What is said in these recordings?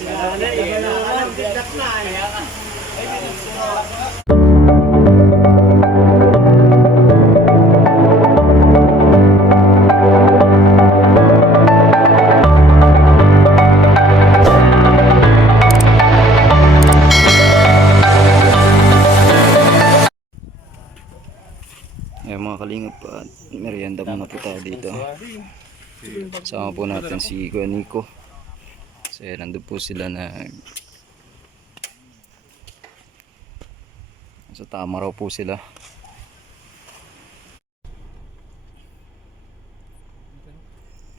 Ayan mga kalingap at merienda muna po tayo dito. Sama po natin si Kuya Kasi nandun po sila na sa tama raw po sila.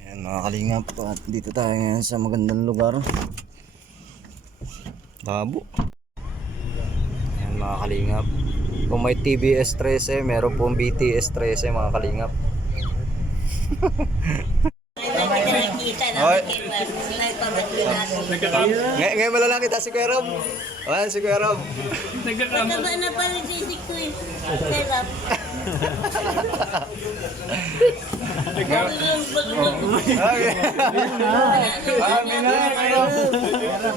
Ayan mga kalingap at dito tayo ngayon sa magandang lugar. Labo. Ayan mga kalingap. Kung may TBS 13, meron pong BTS 13 mga kalingap. Hoy. Ngay ngayon wala lang kita si Kuya Rob. Ayan si Kuya Rob. Mataba na eh. Okay. Kami na.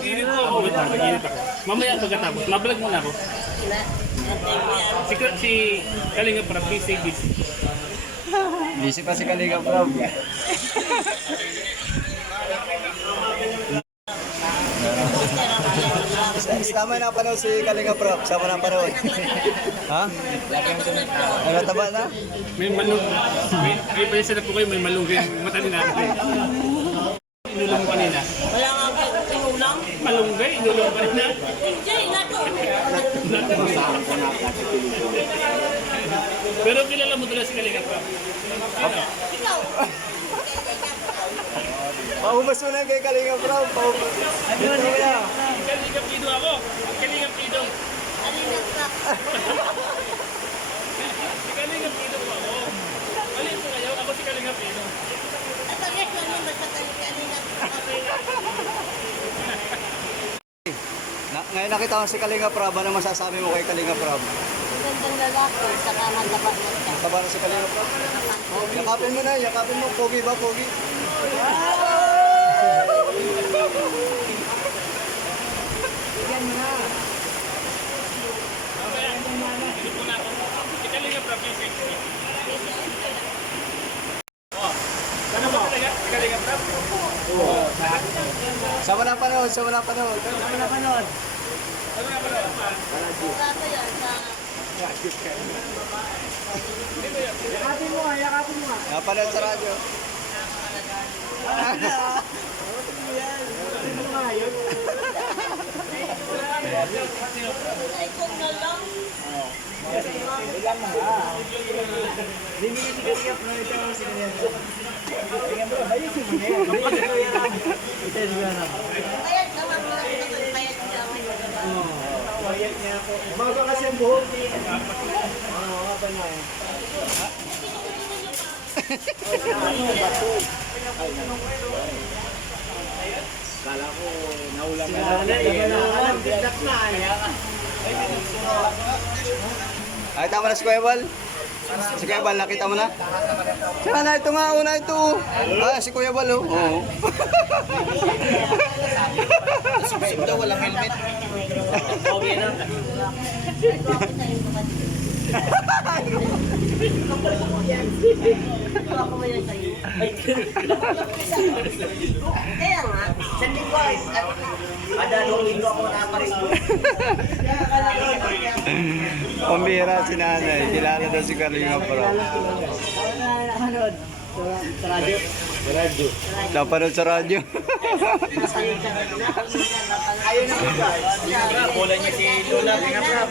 Init po ako. Init ako. Mamaya pagkatapos, mabalag muna ako. Si, si Kalinga para busy, busy. Busy pa si Kalinga Rob. Sama na panood si Kalinga Prop. Sama na panood. ha? Ano taba na? May malung... May, may palisa na po kayo, may malunggay. Matali na ako. Inulam mo kanina. Wala nga kayo tinulang. Malunggay, inulam mo kanina. Hindi, nato. Pero kilala mo talaga si Kalinga pa. Ikaw. Paumas mo na kay Kalinga Prop. Paumas. Ano na? Kalinga Pido ako. Kalinga Pido. Alina ka. Si Kalinga Pido po ako. Alin po kayo? Ako si Kalinga Pido. At ang ito naman basta alina ka. Na, ngayon nakita ko si Kalinga Prab. Ano masasabi mo kay Kalinga Prab? Magandang lalaki, saka mataba na siya. Taba na si Kalinga Prab? Yakapin mo na, yakapin mo. Pogi ba, Pogi? Mamaya, ito po na ako. Si Kalinga pa busy. Oh. Ano po? Si Kalinga pa? Sama na panood, sama na panood. Sama na panood. Wala ko yan sa... Napanood sa radyo. Ay, kung na lang. Kaya naman mga ito, kaya naman. Bago kasi ang buhok. Ay, tama na si Kuya Bal. Si Kuya Bal, nakita mo na? Sana, ito nga, una ito. Ah, si Kuya Bal, oh. Oo. Sip daw, walang helmet. Ako mo yan sa'yo. Kaya nga, sa linggo ay... Ada nung linggo ako nakaparito. Pambira si nanay. Kilala daw si Kalinga Pro. Napanood sa radyo. Ayun na guys. Bola niya si Lola. Kaya pa.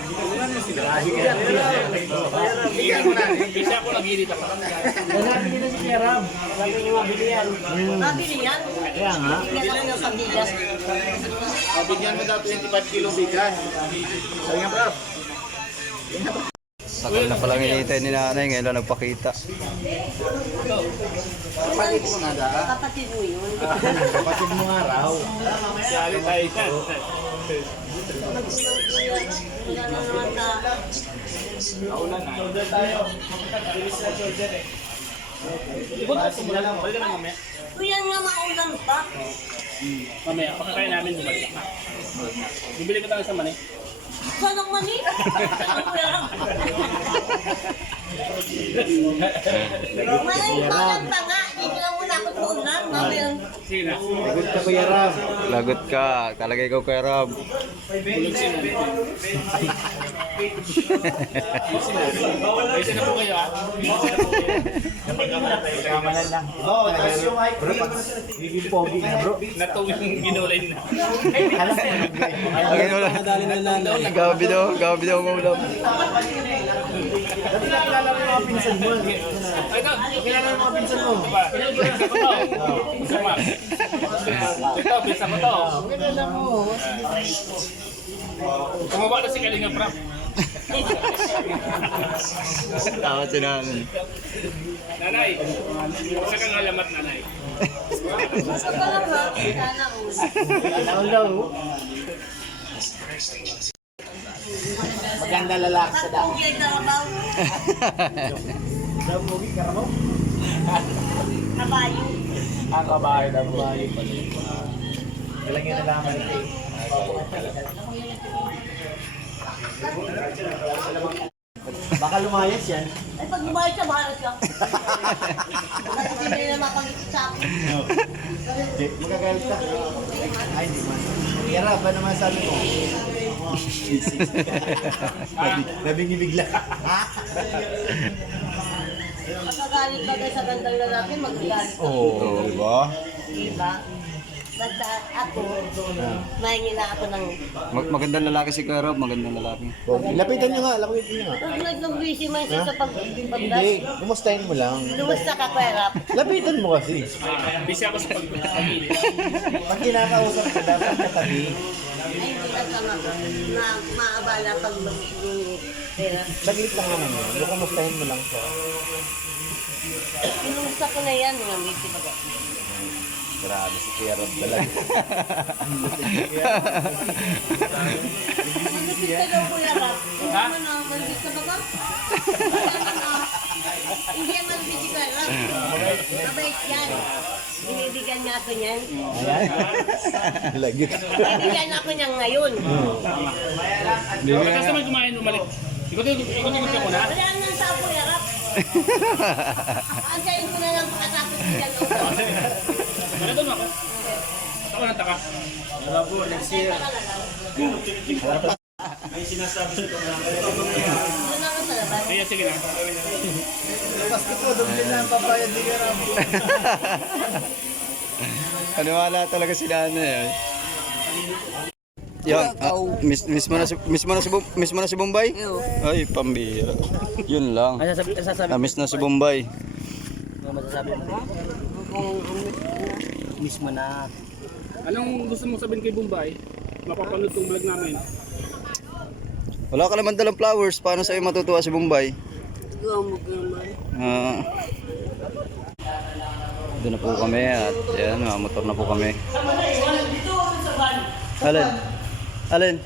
Hindi ako nag-irit ako. Mabili yan. Kaya nga. Bigyan ako ng pamilya. Bigyan mo daw 25 kilo bigas. Sabi nga bro. Tagal na palang initay ni nanay. Ngayon lang nagpakita. Kapatid mo yun. Kapatid mo nga raw. Sali tayo ka. Naulan na. Shoulder tayo. Bilis na shoulder eh. Ka, ka. Kuya nga maulan pa. Mamaya, pagkakain namin, bumalik ka. Bibili ko tayo sa mani. Saan ang mani? Saan ko yan? May malam pa nga. Dito lang muna ako tuunan. Mamaya. Sige na. Lagot ka. Talagay ko kay Rob. Bulog si Mami. Ayusin na po kayo ah. Natuwing ginulay na. Lagay mo lang. Gabi daw. Gabi daw mo ulam. Ito, kilala mo mga pinsan mo. Diba? Pinsan ko to. Sama. Ito, pinsan ko to. Tumaba na si Kalinga Prap. Tama si namin. Nanay, isa kang alamat nanay. Basta pa lang ha. Sana all. Maganda lalaki sa daan. Pag-ugay karabaw. Kabayo. Ang kabahay na buhay pa rin. Galang yun nalaman ito eh. Baka lumayas yan. Ay, pag lumayas siya, siya. Bakit hindi nila mapag-isip sa akin? Hindi, magagalit ka. Ay, hindi man. Kaya ba naman sabi ko? Nabing ibigla. Magagalit ba sa gandang lalaki, magagalit. Oo, di ba? Diba? Basta ako, mahingi na ako ng... Mag magandang lalaki si Kuya Rob. Magandang lalaki. Lapitan nyo nga, lapitan nyo nga. Pag nag-busy man siya sa pag Hindi, pagdas, kumustahin mo lang. luwas na kakwerap. Lapitan mo kasi. Busy ako sa. Pag kinakausap ka, dapat katabi. Ay, hindi na sama na maabala pag mag-. Saglit lang naman yun. Yung kumustahin mo lang siya. Inumusta ko na yan, mga misi baga. Grabe si Kuya Rob talaga. Manipit ka daw, Kuya Rap. Hindi naman na manipit ka baga. Hindi naman manipit si Kuya Rap. Mabait yan. Binibigyan niya ako niyan. Lagit. Binibigyan ako niya ngayon. Pagkas naman kumain, bumalik. Ikutin ko muna. Wala nang sa Kuya Rap. Antayin ko na lang pagkatapos niya. Ano doon ako? Ako ng taka. Doon ako sa labas. Kaya sige na. Basta ko, doble na ang papayad ni Kuya Rob. Paniwala talaga si nanay. eh. Yan, ah, miss, miss mo na si miss mo na si Bum- miss mo na si Bombay? Ay, pambira. Yun lang. Ano sasabi, sasabi Na miss na si Bombay. mo masasabi mo? Mismo na. Anong gusto mong sabihin kay Bombay? Mapapanood tong vlog namin. Wala ka naman dalang flowers, paano sa'yo matutuwa si Bombay? Ah. doon na po kami at yan, mga motor na po kami. Alin? Alin?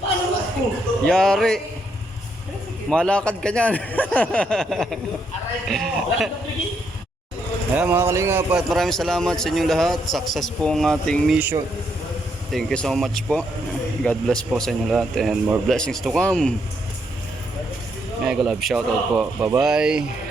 Yari. Malakad ka niyan. Ayan mga kalingap at maraming salamat sa inyong lahat. Success po ang ating mission. Thank you so much po. God bless po sa inyong lahat and more blessings to come. Mega love shoutout po. Bye bye.